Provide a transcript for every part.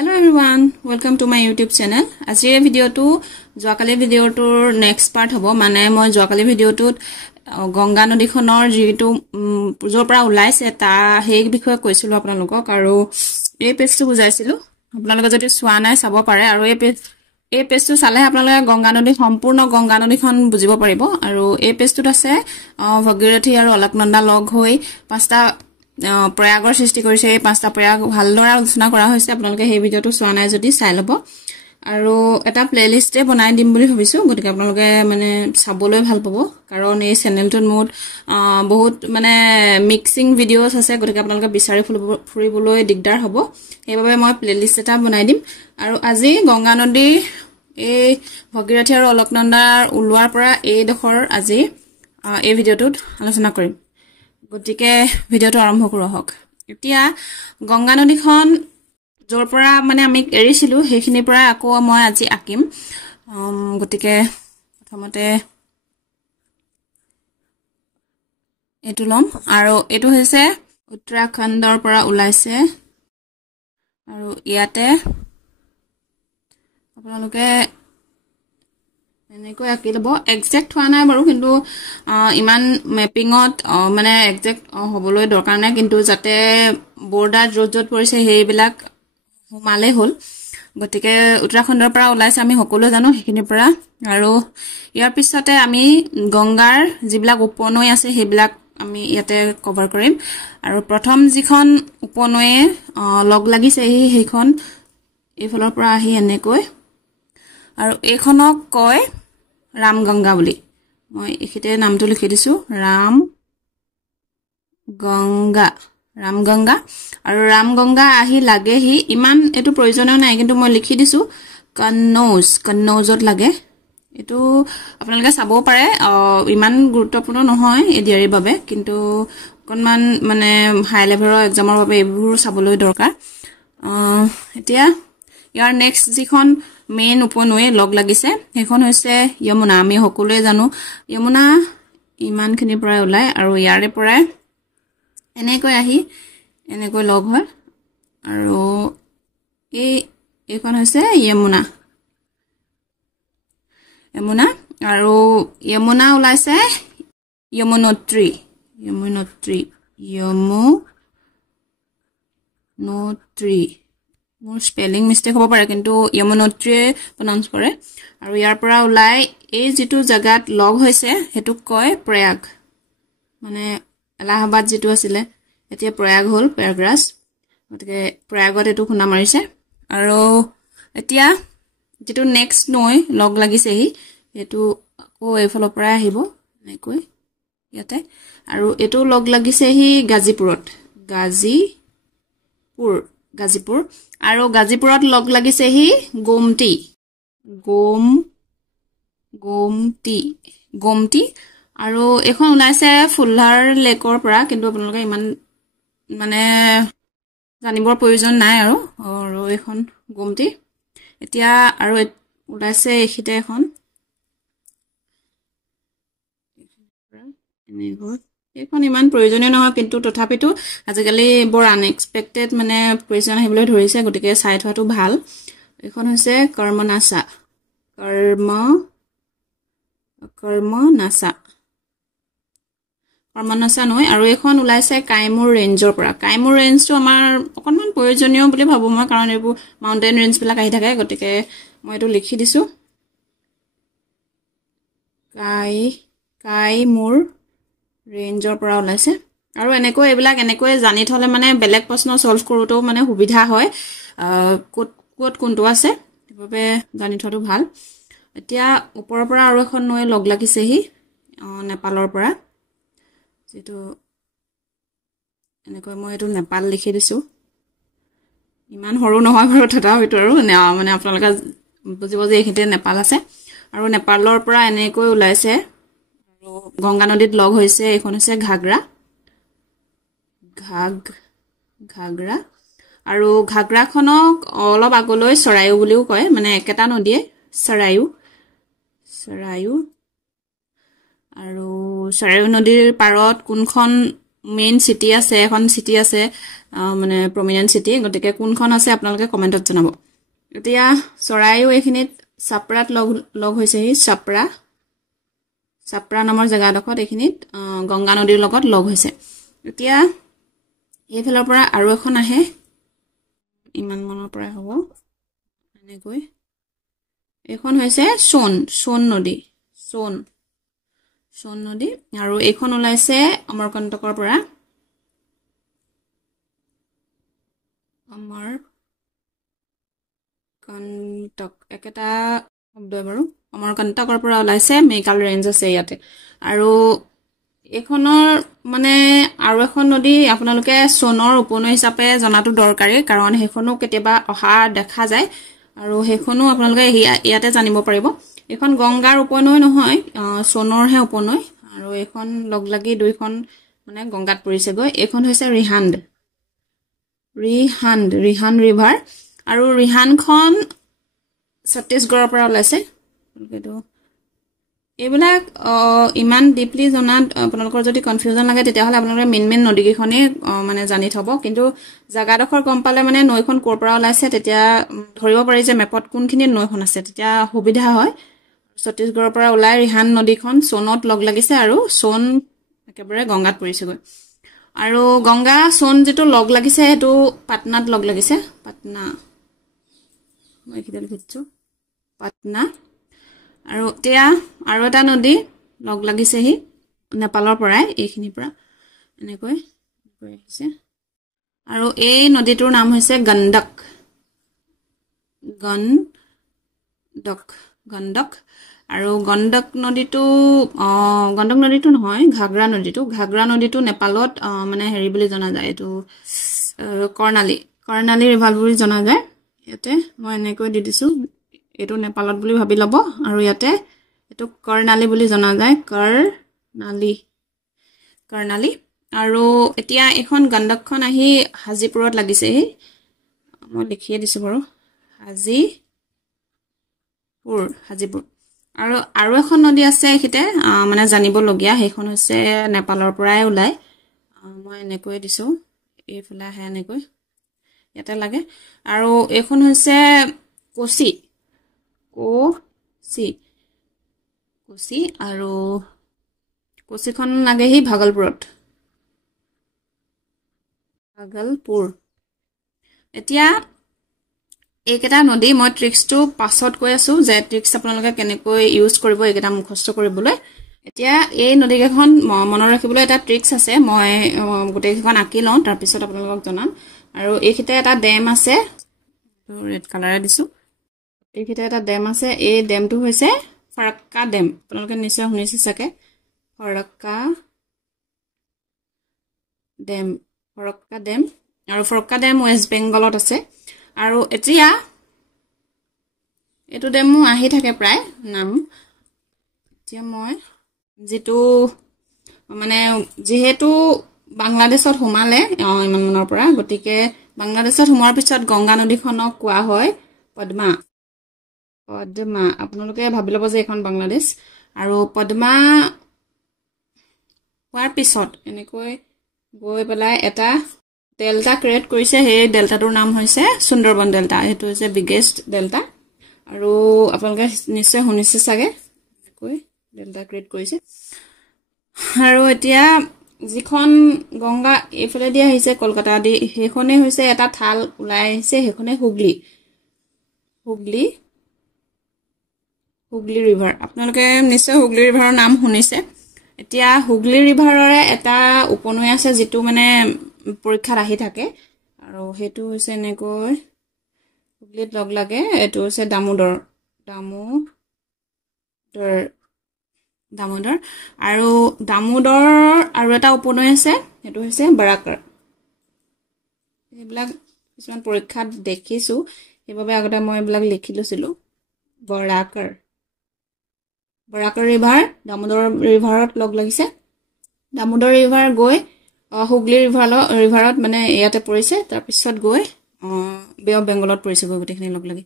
Hello everyone, welcome to my YouTube channel. Azir video to joakali video to next part hobo mane moi joakali video to Ganga nodi khonor jitu jor pra ulaise ta hei bikhoy koisilu apnalokok aru ei page tu bujaisilu apnaloke jodi swa nai sabo pare aru ei page tu sale apnaloke Ganga nodi sampurno Ganga nodi khon bujibo paribo aru ei page tu ase Bhagirathi aru Alaknanda log hoi pasta প্ৰয়াগৰ সৃষ্টি কৰিছে এই পাঁচটা প্ৰয়াগ ভালদৰে আলোচনা কৰা হৈছে আপোনালোকে এই ভিডিওটো চোৱা নাই যদি চাই লব আৰু এটা প্লেলিষ্টে বনাই দিম বুলি ভাবিছো গতিকে আপোনালোকে মানে চাবলৈ ভাল পাব কাৰণ এই চেনেলটোত মোৰ বহুত মানে মিক্সিং ভিডিওছ আছে গতিকে আপোনালোকে বিচাৰি ফুৰিবলৈ দিগদাৰ হ'ব সেইবাবে মই প্লেলিষ্ট এটা বনাই দিম আৰু আজি গংগা নদী এই ভগীৰথী আৰু অলকনন্দাৰ উলোৱাৰ পৰা এই দখৰ আজি এই ভিডিওটোত আলোচনা কৰিম গতিকে ভিডিওটো আৰম্ভ কৰো হক এতিয়া গংগা নদীখন জৰ পৰা মানে আমি এৰিছিলো হেখিনি পৰা আকৌ মই আজি আকিম গতিকে প্ৰথমতে এটো লম আৰু এটো হৈছে উত্তৰাখণ্ডৰ পৰা ওলাইছে আৰু ইয়াতে আপোনালোকে এনেকৈ আকি লব এক্সাক্ট হোৱা নাই বাৰু কিন্তু ইমান মেপিংত মানে এক্সাক্ট হবলৈ দৰকাৰ নাই কিন্তু যাতে বৰ্ডাৰ যত পৰিছে হেইবিলাক হুমালে হল গতিকে উত্তৰাখণ্ডৰ পৰা ওলাইছে আমি সকলো জানো হেখিনি পৰা আৰু ইয়াৰ পিছতে আমি গংগাৰ যিবিলাক উপনৈ আছে হেবিলাক আমি ইয়াতে কভাৰ কৰিম আৰু প্ৰথম যিখন উপনৈয়ে লগ লাগিছে হেইখন এইফালৰ পৰা আহি এনেকৈ আৰু এইখনক কয় ৰামগংগা বুলি মই এখিতে নামটো লিখি দিছো ৰামগংগা আৰু ৰামগংগা আহি লাগেহি ইমান এটো প্ৰয়োজনীয় নাই কিন্তু মই লিখি দিছো কন্নৌজত লাগে এটো আপোনালোকে চাবও পাৰে ইমান গুৰুত্বপূৰ্ণ নহয় এডিয়াৰিৰ বাবে কিন্তু অকনমান মানে হাই লেভেলৰ এক্সামৰ বাবে এইবোৰ চাবলৈ দৰকাৰ এতিয়া ইয়াৰ নেক্সট যিখন মেইন উপনৈ লগ লাগিছে হেখন হৈছে যমুনা আমি সকলোৱে জানো যমুনা ইমানখিনি পৰা ওলাই আৰু ইয়াৰে পৰা এনেকৈ আহি এনেকৈ লগ হয় আৰু এইখন হৈছে যমুনা আৰু যমুনা ওলাইছে যমুনোত্ৰী মোৰ স্পেলিং মিস্টেক হ'ব পাৰে কিন্তু যমুনোত্ৰীয়ে প্ৰনাউন্স কৰে আৰু ইয়াৰ পৰা ওলাই এই যেটো জাগাত লগ হৈছে হেতুক কয় প্ৰয়াগ মানে এলাহাবাদ যেটো আছিল এতিয়া প্ৰয়াগ হল প্ৰয়াগৰাজ গতিকে প্ৰয়াগত এটো খুনা মাৰিছে আৰু এতিয়া যেটো নেক্সট নৈ লগ লাগিছে হেতু আকৌ এইফালৰ পৰা আহিব এনেকৈ ইয়াতে আৰু এটো লগ লাগিছে গাজীপুৰ আৰু গাজীপুৰত লগ লাগিছে গোমটি আৰু এখন ওলাইছে ফুলহাৰ লেকৰ পৰা কিন্তু আপোনালোকে ইমান মানে জানিবৰ প্ৰয়োজন নাই আৰু এখন গোমটি এতিয়া আৰু ওলাইছে এখিতে এখন এখন ইমান প্ৰয়োজনীয় নহয় কিন্তু তথাপিতো আজিকালি বৰ আনএক্সপেক্টেড মানে প্ৰয়োজন আহিবলৈ ধৰিছে গতিকে চাই থোৱাটো ভাল এখন হৈছে কৰ্মনাসা নয় আৰু এখন ওলাইছে কাইমুৰ ৰেঞ্জৰ পৰা কাইমুৰ ৰেঞ্জটো আমাৰ অকনমান প্ৰয়োজনীয় বুলি ভাবো মই কাৰণ এইবোৰ মাউন্টেন ৰেঞ্জ বিলাক আহি থাকে গতিকে মই এটো লিখি দিছো কাইমুৰ ৰেঞ্জৰ পৰা ওলাইছে আৰু এনেকৈ এইবিলাক এনেকৈ জানি থলে মানে বেলেগ প্ৰশ্ন সলভ কৰোতেও মানে সুবিধা হয় কোত কোনটো আছে সেইবাবে জানি থোৱাটো ভাল এতিয়া ওপৰৰ পৰা আৰু এখন নৈ লগ লাগিছে নেপালৰ পৰা যেটো এনেকৈ মই এটো নেপাল লিখি দিছো ইমান সৰু নহয় বাৰু তথাপিতো আৰু মানে আপোনালোকে বুজিব যে এইখিতে নেপাল আছে আৰু নেপালৰ পৰা এনেকৈ ওলাইছে আৰু গংগা নদীত লগ হৈছে এখন হৈছে ঘাগৰা আৰু ঘাগৰাখনক অলপ আগলৈ সৰায়ু বুলিও কয় মানে একেটা নদীয়ে সৰায়ু আৰু সৰায়ু নদীৰ পাৰত কোনখন মেইন সিটি আছে, এখন সিটি আছে মানে প্ৰমিনেন্ট সিটি, গতিকে কোনখন আছে আপোনালোকে কমেন্টত জনাব। এতিয়া চৰাইও এইখিনিত চাপৰাত লগ হৈছেহি, চাপৰা নামৰ জেগাডোখৰত এইখিনিত গংগা নদীৰ লগত লগ হৈছে। এতিয়া এইফালৰ পৰা আৰু এখন আহে, ইমান মনৰ পৰা হ'ব এনেকৈ। এইখন হৈছে সোণ নদী, সোণ নদী, আৰু এইখন ওলাইছে অমৰকন্তকৰ পৰা, অমৰকন্তক একেটা শব্দই বাৰু, অমৰকন্তকৰ পৰা ওলাইছে, মেঘাল ৰেঞ্জ আছে ইয়াতে। আৰু এইখনৰ মানে আৰু এখন নদী আপোনালোকে সোণৰ উপনৈ হিচাপে জনাটো দৰকাৰী, কাৰণ সেইখনো কেতিয়াবা অহা দেখা যায়, আৰু সেইখনো আপোনালোকে ইয়াতে জানিব পাৰিব। এইখন গংগাৰ উপনৈ নহয়, সোণৰহে উপনৈ, আৰু এইখন লগ লাগি দুইখন মানে গংগাত পৰিছেগৈ। এইখন হৈছে ৰিহান্দ ৰিভাৰ, আৰু ৰিহানখন ছত্তীশগড়ৰ পৰা ওলাইছে। এইবিলাক ইমান ডিপলি জনাত আপোনালোকৰ যদি কনফিউজন লাগে তেতিয়াহ'লে আপোনালোকে মেইন নদীকেইখনেই মানে জানি থব, কিন্তু জেগাডোখৰ গম পালে মানে নৈখন ক'ৰ পৰা ওলাইছে তেতিয়া ধৰিব পাৰি যে মেপত কোনখিনিত নৈখন আছে, তেতিয়া সুবিধা হয়। ছত্তীশগড়ৰ পৰা ওলাই ৰিহান নদীখন সোণত লগ লাগিছে, আৰু সোণ একেবাৰে গংগাত পৰিছেগৈ। আৰু গংগা সোণ যিটো লগ লাগিছে সেইটো পাটনাত লগ লাগিছে, পাটনা। আৰু এতিয়া আৰু এটা নদী লগ লাগিছেহি নেপালৰ পৰাই, এইখিনিৰ পৰা এনেকৈ আহিছে। আৰু এই নদীটোৰ নাম হৈছে গণ্ডক। আৰু গণ্ডক নদীটো নহয়, ঘাগৰা নদীটো নেপালত মানে হেৰি বুলি জনা যায়, এইটো কৰ্ণালী ৰিভাৰ বুলি জনা যায়। ইয়াতে মই এনেকৈ দি দিছো, এইটো নেপালত বুলি ভাবি ল'ব, আৰু ইয়াতে এইটো কৰ্ণালী বুলি জনা যায়, কৰ্ণালী। আৰু এতিয়া এইখন গণ্ডকখন আহি হাজিপুৰত লাগিছেহি, মই লিখিয়ে দিছো বাৰু, হাজিপুৰ। আৰু এখন নদী আছে এইখিতে মানে জানিবলগীয়া, সেইখন হৈছে নেপালৰ পৰাই ওলাই, মই এনেকৈ দিছো, এইফালে আহে এনেকৈ, ইয়াতে লাগে। আৰু এইখন হৈছে কোচি, আৰু কোচিখন লাগেহি ভাগলপুৰ। এতিয়া এইকেইটা নদী মই ট্ৰিক্সটো পাছত কৈ আছো, যে ট্ৰিক্স আপোনালোকে কেনেকৈ ইউজ কৰিব এইকেইটা মুখস্থ কৰিবলৈ। এতিয়া এই নদীকেইখন মনত ৰাখিবলৈ এটা ট্ৰিক্স আছে, মই গোটেইকেইখন আঁকি লওঁ, তাৰপিছত আপোনালোকক জনাম। আৰু এইখিতে এটা ডেম আছে, ৰেড কালাৰে দিছো, এইখিতে এটা ডেম আছে, এই ডেমটো হৈছে ফাৰাক্কা ডেম, আপোনালোকে নিশ্চয় শুনিছে চাগে, ফাৰাক্কা ডেম। আৰু ফাৰাক্কা ডেম ৱেষ্ট বেংগলত আছে। আৰু এতিয়া এইটো ডেমো আহি থাকে প্ৰায় নাম। এতিয়া মই যিটো মানে যিহেতু বাংলাদেশত সোমালে ইমান মনৰ পৰা, গতিকে বাংলাদেশত সোমোৱাৰ পিছত গংগা নদীখনক কোৱা হয় পদ্মা। আপোনালোকে ভাবি ল'ব যে এখন বাংলাদেশ, আৰু পদ্মা হোৱাৰ পিছত এনেকৈ গৈ পেলাই এটা ডেল্টা ক্ৰিয়েট কৰিছে, সেই ডেল্টাটোৰ নাম হৈছে সুন্দৰবন ডেল্টা, সেইটো হৈছে বিগেষ্ট ডেল্টা। আৰু আপোনালোকে নিশ্চয় শুনিছে চাগে, এনেকৈ ডেল্টা ক্ৰিয়েট কৰিছে। আৰু এতিয়া যিখন গংগা এইফালে দি আহিছে কলকাতা দি, সেইখনে হৈছে এটা ঠাল ওলাই আহিছে, সেইখনে হুগলী ৰিভাৰ। আপোনালোকে নিশ্চয় হুগলী ৰিভাৰৰ নাম শুনিছে। এতিয়া হুগলী ৰিভাৰৰে এটা উপনৈ আছে যিটো মানে পৰীক্ষাত আহি থাকে, আৰু সেইটো হৈছে এনেকৈ হুগলীত লগ লাগে, এইটো হৈছে দামোদৰ। আৰু দামোদৰ আৰু এটা উপনৈ আছে, সেইটো হৈছে বৰাকৰ। এইবিলাক কিছুমান পৰীক্ষাত দেখিছো, সেইবাবে আগতে মই এইবিলাক লিখি লৈছিলো। বৰাকৰ ৰিভাৰ দামোদৰ ৰিভাৰত লগ লাগিছে। দামোদৰ ৰিভাৰ গৈ হুগলী ৰিভাৰত মানে ইয়াতে পৰিছে, তাৰপিছত গৈ বে অফ বেংগলত পৰিছে গৈ, গোটেইখিনি লগ লাগি।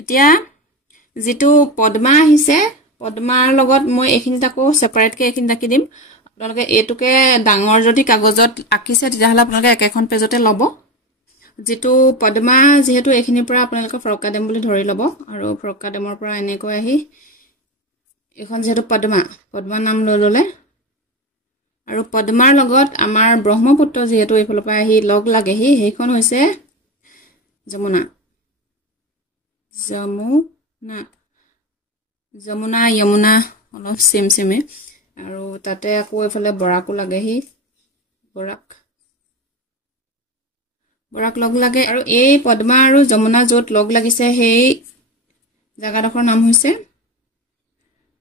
এতিয়া যিটো পদ্মা আহিছে, পদ্মাৰ লগত মই এইখিনিত আকৌ ছেপাৰেটকৈ এইখিনিত আঁকি দিম। আপোনালোকে এইটোকে ডাঙৰ যদি কাগজত আঁকিছে তেতিয়াহ'লে আপোনালোকে একেখন পেজতে ল'ব যেটো পদ্মা যেহেতু এইখিনিৰ পৰা আপোনালোকে ফৰকাডেম বুলি ধৰি ল'ব আৰু ফৰকাডেমৰ পৰা এনেকৈ আহি এখন যেটো পদ্মা নাম লৈ ললে আৰু পদ্মাৰ লগত আমাৰ ব্ৰহ্মপুত্ৰ যেহেতু এইফালৰ পৰা আহি লগ লাগেহি সেইখন হৈছে যমুনা অলপ সেমে আৰু তাতে আকৌ এইফালে বৰাকো লাগেহি বৰাক লগ লাগে আৰু এই পদ্মা আৰু যমুনা য'ত লগ লাগিছে সেই জাগাডোখৰ নাম হৈছে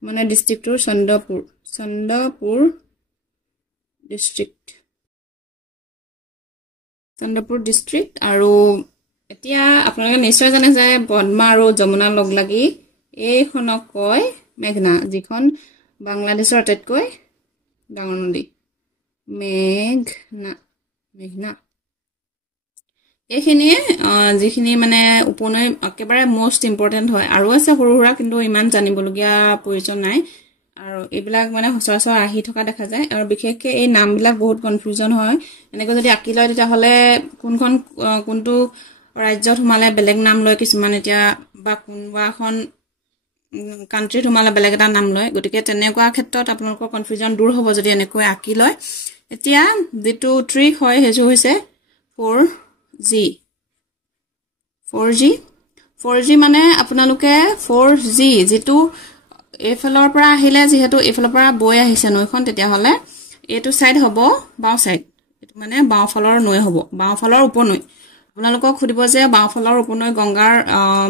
মানে ডিস্ট্ৰিক্টৰ চন্দ্ৰপুৰ ডিস্ট্ৰিক্ট আৰু এতিয়া আপোনালোকে নিশ্চয় জানে যে পদ্মা আৰু যমুনা লগ লাগি এইখনক কয় মেঘনা যিখন বাংলাদেশৰ আটাইতকৈ ডাঙৰ নদী মেঘনা এইখিনিয়ে যিখিনি মানে উপনৈ একেবাৰে মোস্ট ইম্পৰ্টেন্ট হয় আৰু আছে সৰু সুৰা কিন্তু ইমান জানিবলগীয়া প্ৰয়োজন নাই আৰু এইবিলাক মানে সচৰাচৰ আহি থকা দেখা যায় আৰু বিশেষকৈ এই নামবিলাক বহুত কনফিউজন হয় এনেকৈ যদি আঁকি লয় তেতিয়াহ'লে কোনটো ৰাজ্যত সোমালে বেলেগ নাম লয় কিছুমান এতিয়া বা কোনোবা এখন কান্ট্ৰিত সোমালে বেলেগ এটা নাম লয় গতিকে তেনেকুৱা ক্ষেত্ৰত আপোনালোকৰ কনফিউজন দূৰ হ'ব যদি এনেকৈ আঁকি লয় এতিয়া যেটো ট্ৰিক হয় সেইটো হৈছে 4G মানে আপোনালোকে 4G যেটো এইফালৰ পৰা আহিলে যেহেতু এইফালৰ পৰা বৈ আহিছে নৈখন তেতিয়াহ'লে এইটো সাইড হ'ব বাও সাইড এটো মানে বাওফালৰ নৈ হ'ব বাওফালৰ উপনৈ আপোনালোকক খুদিব যে বাওফালৰ উপনৈ গংগাৰ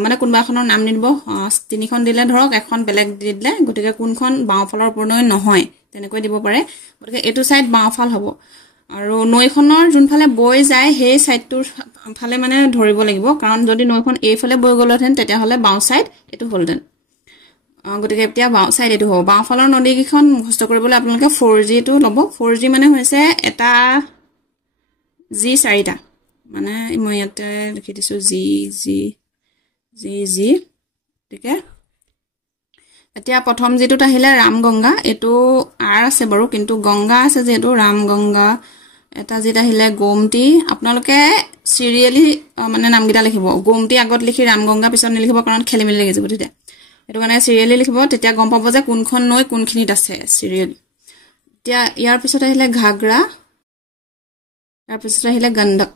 মানে কোনবা এখনৰ নাম নিদিব তিনিখন দিলে ধৰক এখন বেলেগ দিলে গতিকে কোনখন বাওফালৰ উপনৈ নহয় তেনেকৈ দিব পাৰে গতিকে এইটো সাইড বাওফাল হ'ব আৰু নৈখনৰ যোনফালে বৈ যায় সেই সাইডটোৰ ফালে মানে ধৰিব লাগিব কাৰণ যদি নৈখন এইফালে বৈ গ'লহেন তেতিয়াহ'লে বাও সাইড এটো হলদেন গতিকে এতিয়া বাও সাইড এটো হ'ব বাওফালৰ নদীকিখন মুখস্থ কৰিবলৈ আপোনালোকে 4G টো ল'ব 4G মানে হৈছে এটা G4টা মানে মই ইয়াতে লিখি দিছো G ঠিক আছে এতিয়া প্ৰথম যেটোত আহিলে ৰামগংগা এটো আৰ আছে বাৰু কিন্তু গংগা আছে যেটো ৰামগংগা এটা যেটা আহিলে গোমতি আপোনালোকে সিৰিয়ালি মানে নামগিটা লিখিব গোমতি আগত লিখি ৰামগংগা পিছত নিলিখিব কাৰণ খেলিমেলি লাগি যাব তেতিয়া এটো কাৰণে সিৰিয়ালি লিখিব তেতিয়া গম পাব যে কোনখন নৈ কোনখিনিত আছে সিৰিয়ালি এতিয়া ইয়াৰ পিছত আহিলে ঘাগৰা তাৰ পিছত আহিলে গণ্ডক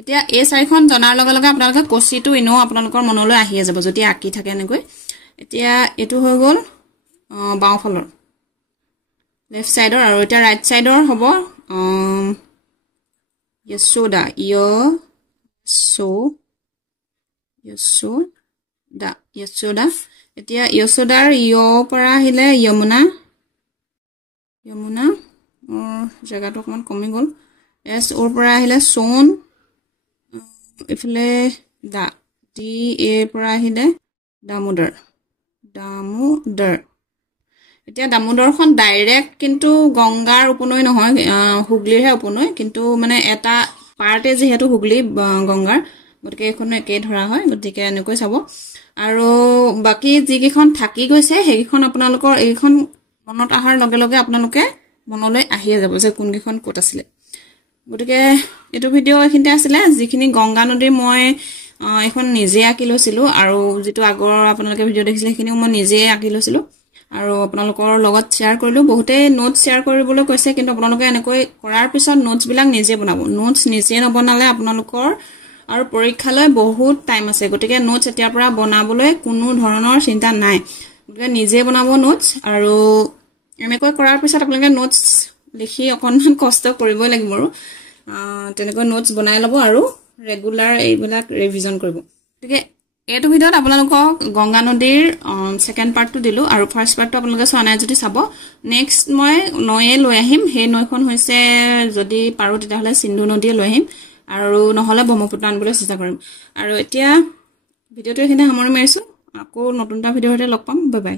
এতিয়া এই চাৰিখন জনাৰ লগে লগে আপোনালোকে কোচিটো ইনো আপোনালোকৰ মনলৈ আহি যাব যদি আঁকি থাকে এনেকৈ এতিয়া এটো হৈ গ'ল বাওফালৰ লেফট সাইডৰ আৰু এটা ৰাইট সাইডৰ হ'ব যশোদা এতিয়া যশোদাৰ পৰা আহিলে যমুনা জায়গাটো অকমান কমি গ'ল এস ওৰ পৰা আহিলে সোন ইফালে ডি এ পৰা আহিলে দামোদৰ এতিয়া দামোদৰখন ডাইৰেক্ট কিন্তু গংগাৰ উপনৈ নহয় হুগলিৰহে উপনৈ কিন্তু মানে এটা পাৰ্টে যেহেতু হুগলি গংগাৰ গতিকে এখন একে ধৰা হয় গতিকে এনেকৈ চাব আৰু বাকি যিকিখন থাকি গৈছে সেইখন আপোনালোকৰ এইখন মনত আহাৰ লগে লগে আপোনালোকে মনলৈ আহিয়ে যাব যে কোনকিখন ক'ত আছিল গতিকে এটো ভিডিও এখিনতে আছিল যিখিনি গংগা নদী মই এখন নিজে আঁকি লৈছিলো আৰু যেটো আগৰ আপোনালোকে ভিডিও দেখিছিলে সেইখিনি মই নিজে আঁকি লৈছিলো আৰু আপোনালোকৰ লগত শেয়াৰ কৰিলো বহুতে নোটছ শেয়াৰ কৰিবলৈ কৈছে কিন্তু আপোনালোকে এনেকৈ কৰাৰ পিছত নোটছ বিলাক নিজে বনাব নোটছ নিজে নবনালে আপোনালোকৰ আৰু পৰীক্ষালৈ বহুত টাইম আছে গতিকে নোটছ এতিয়াৰ পৰা বনাবলৈ কোনো ধৰণৰ চিন্তা নাই গতিকে নিজে বনাব নোটছ আৰু এনেকৈ কৰাৰ পিছত আপোনালোকে নোটছ লিখি অকনমান কষ্ট কৰিবই লাগিব আৰু তেনেকৈ নোটছ বনাই ল'ব আৰু ৰেগুলাৰ এইবিলাক ৰিভিজন কৰিব গতিকে এইটো ভিডিওত আপোনালোকক গংগা নদীৰ সেকেন্ড পাৰ্টটো দিলো আৰু ফাৰ্স্ট পাৰ্টটো আপোনালোকে চোৱা নাই যদি চাব নেক্সট মই নয়ে লৈ আহিম সেই নৈখন হৈছে যদি পাৰো তেতিয়াহলে সিন্ধু নদীয়ে লৈ আহিম আৰু নহলে ব্ৰহ্মপুত্ৰ আনিবলৈ চেষ্টা কৰিম আৰু এতিয়া ভিডিওটো এখানে সামৰি মাৰিছো আকৌ নতুনটা ভিডিওতে লগ পাম বাই বাই